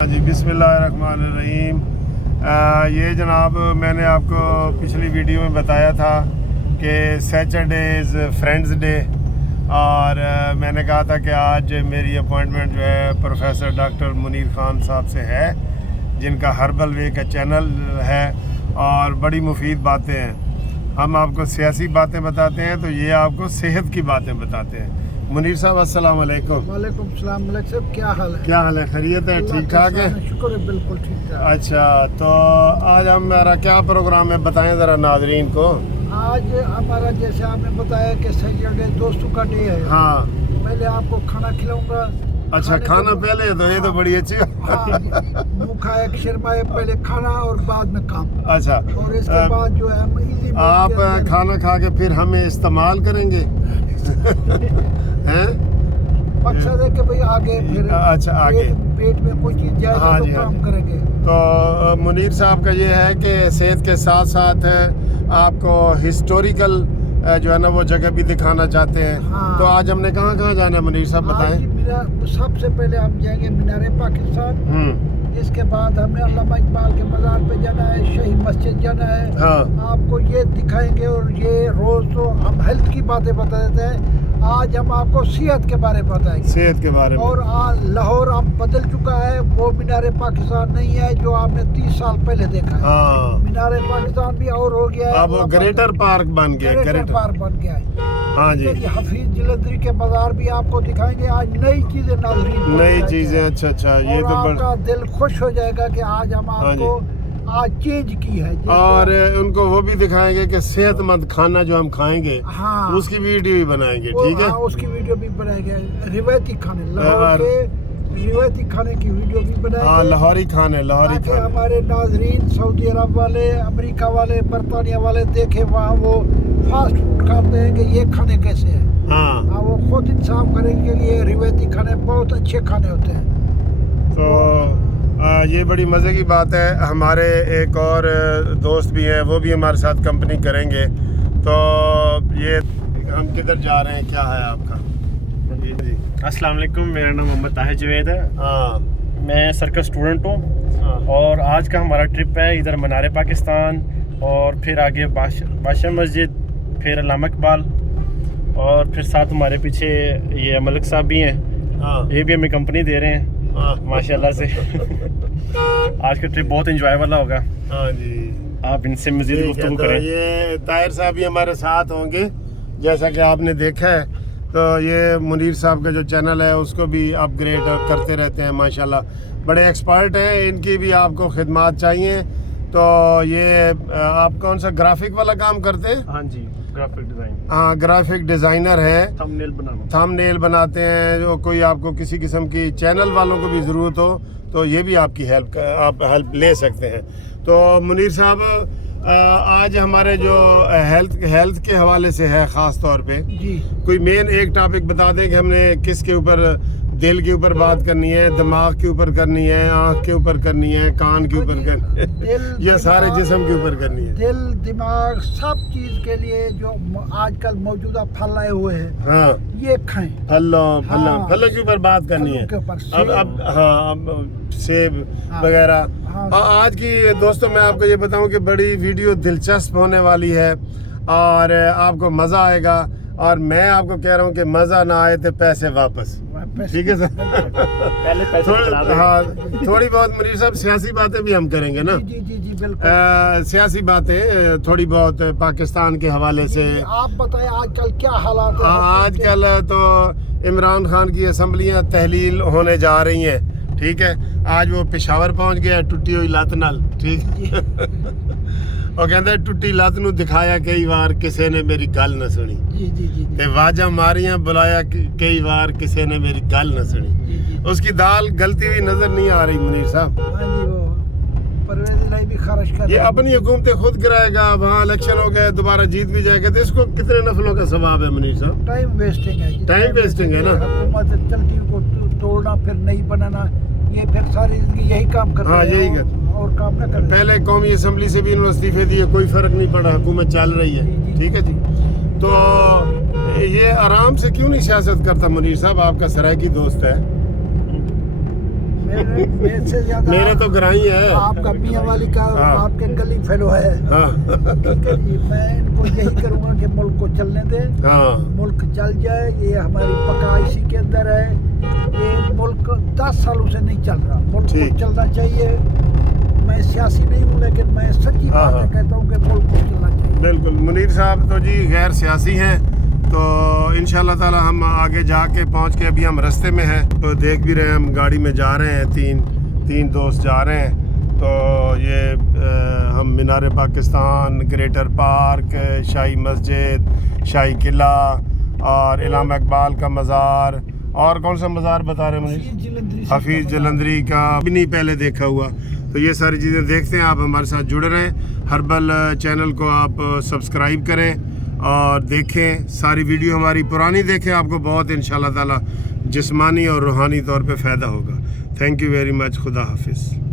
जी बिस्मिल्लाहिर्रहमानिर्रहीम। ये जनाब मैंने आपको पिछली वीडियो में बताया था कि सैटरडे इज़ फ्रेंड्स डे, और मैंने कहा था कि आज मेरी अपॉइंटमेंट जो है प्रोफेसर डॉक्टर मुनीर खान साहब से है, जिनका हर्बल वे का चैनल है और बड़ी मुफीद बातें हैं। हम आपको सियासी बातें बताते हैं तो ये आपको सेहत की बातें बताते हैं। मुनीर साहब अस्सलाम वालेकुम। वालेकुम सलाम। मलिक साहब क्या हाल है? क्या हाल है? खैरियत है? ठीक ठाक है? शुक्र है, बिल्कुल ठीक ठाक। अच्छा, तो आज हमारा क्या प्रोग्राम है, बताएं ज़रा नाजरीन को। आज हमारा जैसे आपने बताया कि सैटरडे दोस्तों का डे है। हाँ, पहले आपको खाना खिलाऊंगा। अच्छा खाना पहले, तो ये तो बड़ी अच्छी मुँह खाए शर्माए, पहले खाना और बाद में काम। अच्छा, और इसके बाद जो है हम इजी आप खाना खा के फिर हमें इस्तेमाल करेंगे हैं? मकसद है कि भाई आगे फिर अच्छा, आगे पेट में कोई चीज जाएगा हाँ तो जी, हाँ काम जी। करेंगे। तो मुनीर साहब का ये है कि सेहत के साथ साथ आपको हिस्टोरिकल जो है ना वो जगह भी दिखाना चाहते हैं। हाँ। तो आज हमने कहाँ कहाँ जाना है मुनीर साहब, आज बताएं। मेरा सबसे पहले हम जाएंगे मीनारे पाकिस्तान। इसके बाद हमें अल्लामा इकबाल के मज़ार पे जाना है, शही मस्जिद जाना है। हाँ, आपको ये दिखाएंगे, और ये रोज़ तो हम हेल्थ की बातें बता देते हैं, आज हम आपको सेहत के बारे में बताएंगे। सेहत के बारे में। और लाहौर अब बदल चुका है, वो मीनारे पाकिस्तान नहीं है जो आपने 30 साल पहले देखा है। हाँ, मीनारे पाकिस्तान भी और हो गया है, अब वो ग्रेटर पार्क बन गया, ग्रेटर पार्क बन गया है। हाँ जी, फिर हफीज जलंधरी के मज़ार भी आपको दिखाएंगे। आज नई चीज़ें नाज़रीन को नई दिखाएंगे। चीजें। अच्छा अच्छा, ये और तो आपका दिल खुश हो जाएगा कि आज हम हाँ जी। आपको आज चेंज की है। और उनको वो भी दिखाएंगे कि सेहतमंद खाना जो हम खाएंगे हाँ, उसकी वीडियो भी बनाएंगे, ठीक है। हाँ, उसकी वीडियो भी बनाएंगे। रिवायती खाने, लाहौर के रिवायती खाने की वीडियो भी हाँ, बनाएंगे, लाहौरी खाने, लाहौरी ताकि खाने। हमारे नाजरीन सऊदी अरब वाले, अमेरिका वाले, बरतानिया वाले देखे वहाँ वो फास्ट फूड खाते हैं कि ये खाने कैसे हैं। हाँ, वो खुद इंसाफ करेंगे कि ये रिवायती खाने बहुत अच्छे खाने होते हैं। तो ये बड़ी मज़े की बात है। हमारे एक और दोस्त भी हैं, वो भी हमारे साथ कंपनी करेंगे। तो ये हम किधर जा रहे हैं, क्या है आपका? जी जी, अस्सलाम वालेकुम, मेरा नाम मोहम्मद ताहिर जवेद है। हाँ मैं सर्कस स्टूडेंट हूँ, हाँ, और आज का हमारा ट्रिप है इधर मीनारे पाकिस्तान, और फिर आगे बादशाह मस्जिद, फिर अल्लामा इकबाल, और फिर साथ हमारे पीछे ये मलिक साहब भी हैं। हाँ, ये भी हमें कंपनी दे रहे हैं हाँ, माशाल्लाह से। आज का ट्रिप बहुत इंजॉय वाला होगा। हाँ जी, आप इनसे मज़ीद ठीक है। गुफ्तगू तो करें। ये ताहिर साहब भी हमारे साथ होंगे, जैसा कि आपने देखा है। तो ये मुनीर साहब का जो चैनल है उसको भी अपग्रेड करते रहते हैं माशाल्लाह, बड़े एक्सपर्ट हैं। इनकी भी आपको खिदमत चाहिए तो ये आप कौन सा ग्राफिक वाला काम करते हैं? हाँ जी, ग्राफिक डिज़ाइन, हाँ, ग्राफिक डिज़ाइनर है, थंबनेल बनाना। थंबनेल बनाते हैं। जो कोई आपको किसी किस्म की चैनल वालों को भी ज़रूरत हो तो ये भी आपकी आप हेल्प ले सकते हैं। तो मुनीर साहब आज हमारे जो हेल्थ के हवाले से है ख़ास तौर पे, जी, कोई मेन एक टॉपिक बता दें कि हमने किसके ऊपर, दिल के ऊपर बात करनी है, दिमाग के ऊपर करनी है, आँख के ऊपर करनी है, कान के ऊपर करनी है, दिल या सारे दिमाग- जिस्म के ऊपर करनी है? दिल दिमाग सब चीज के लिए जो आजकल मौजूदा फल आए हुए हैं, हाँ, ये खाएं। फलों हाँ, फलों के ऊपर बात करनी फलों है। के ऊपर अब हाँ, अब सेब हाँ, वगैरह। हाँ। आज की दोस्तों मैं आपको ये बताऊं कि बड़ी वीडियो दिलचस्प होने वाली है और आपको मज़ा आएगा। और मैं आपको कह रहा हूँ कि मज़ा ना आए तो पैसे वापस, ठीक है सर? पहले पैसे बता दें। हाँ, थोड़ी बहुत मुनीर साहब सियासी बातें भी हम करेंगे ना। जी जी जी बिल्कुल। सियासी बातें थोड़ी बहुत पाकिस्तान के हवाले से। आप बताएं आजकल क्या हालात है? आजकल तो इमरान खान की असम्बलियाँ तहलील होने जा रही हैं, ठीक है। आज वो पेशावर पहुंच गया टुट्टी हुई लत नाल, ठीक। और कहता है टुट्टी लत नूं दिखाया कई बार, किसी ने मेरी गल न सुनी। जी जी जी जी ते वाजा मारियां बुलाया कई बार, किसी ने मेरी गल न सुनी। जी जी। उसकी दाल गलती हुई नजर नहीं आ रही मुनीर साहब। हाँ जी, वो परवेज इलाही भी खारिज कर ये रहे हैं। अपनी हुकूमतें खुद गिराएगा, वहाँ इलेक्शन हो गए, दोबारा जीत भी जाएगा, तो इसको कितने नफलों का सवाब है मुनीर साहब? टाइम वेस्टिंग है जी, टाइम वेस्टिंग है ना। हुकूमत चलती को तोड़ना, फिर नहीं बनाना, ये फिर सारी जिंदगी यही काम कर हाँ, रहे हैं, यही कर- और काम न कर। पहले कौमी असम्बली से भी इन्होंने इस्तीफे दिए, कोई फर्क नहीं पड़ा, हुकूमत चल रही है, जी, जी। ठीक है जी। तो ये आराम से क्यों नहीं सियासत करता मुनीर साहब? आपका सराय की दोस्त है। मेरे से ज्यादा मेरे तो ग्राही है। आपका मियाँ वाली का हाँ। आपके गली फेलो है। हाँ ठीक है जी, मैं इनको यही करूँगा कि मुल्क को चलने दें, हाँ मुल्क चल जाए। ये हमारी पका इसी के अंदर है। ये मुल्क 10 सालों से नहीं चल रहा, मुल्क ठीक। को चलना चाहिए। मैं सियासी नहीं हूँ, लेकिन मैं सच्ची हाँ, बातें हाँ। कहता हूँ कि मुल्क को चलना चाहिए। बिल्कुल। मुनीर साहब तो जी गैर सियासी हैं, तो इंशाल्लाह ताला हम आगे जाके पहुंच के, अभी हम रास्ते में हैं तो देख भी रहे हैं, हम गाड़ी में जा रहे हैं, तीन दोस्त जा रहे हैं। तो ये हम मीनार पाकिस्तान, ग्रेटर पार्क, शाही मस्जिद, शाही किला और इलामा इकबाल का मज़ार, और कौन सा मज़ार बता रहे हैं मुझे, हफीज़ जलंधरी का भी नहीं पहले देखा हुआ। तो ये सारी चीज़ें देखते हैं। आप हमारे साथ जुड़ रहे हैं। हर्बल चैनल को आप सब्सक्राइब करें और देखें सारी वीडियो हमारी पुरानी देखें, आपको बहुत इंशाल्लाह ताला जिस्मानी और रूहानी तौर पे फ़ायदा होगा। Thank you very much. खुदा हाफिज़।